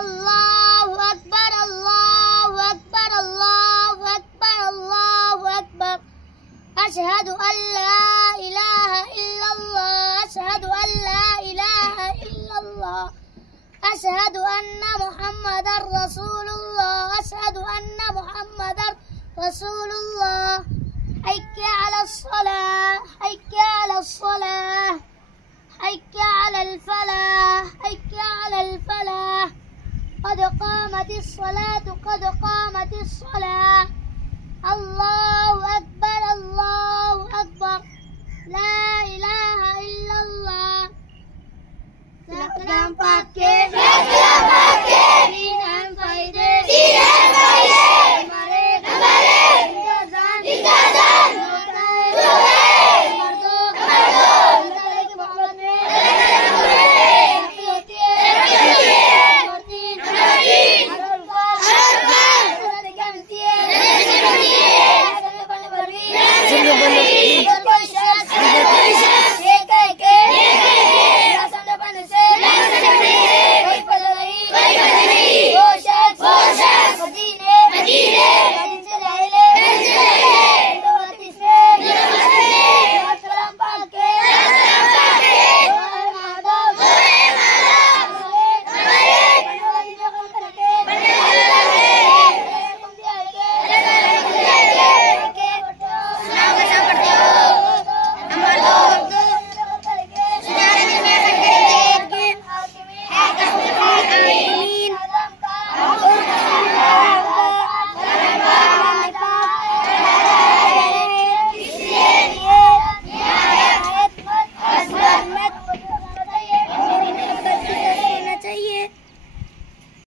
الله أكبر الله أكبر الله أكبر الله أكبر أشهد أن لا إله إلا الله أشهد أن لا إله إلا الله أشهد أن محمدا رسول الله أشهد أن محمدا رسول الله حي على الصلاة حي على الصلاة حي على الفلاح حي على الفلاح قد قامت الصلاة قد قامت الصلاة الله أكبر الله أكبر لا إله إلا الله. Selamat pagi.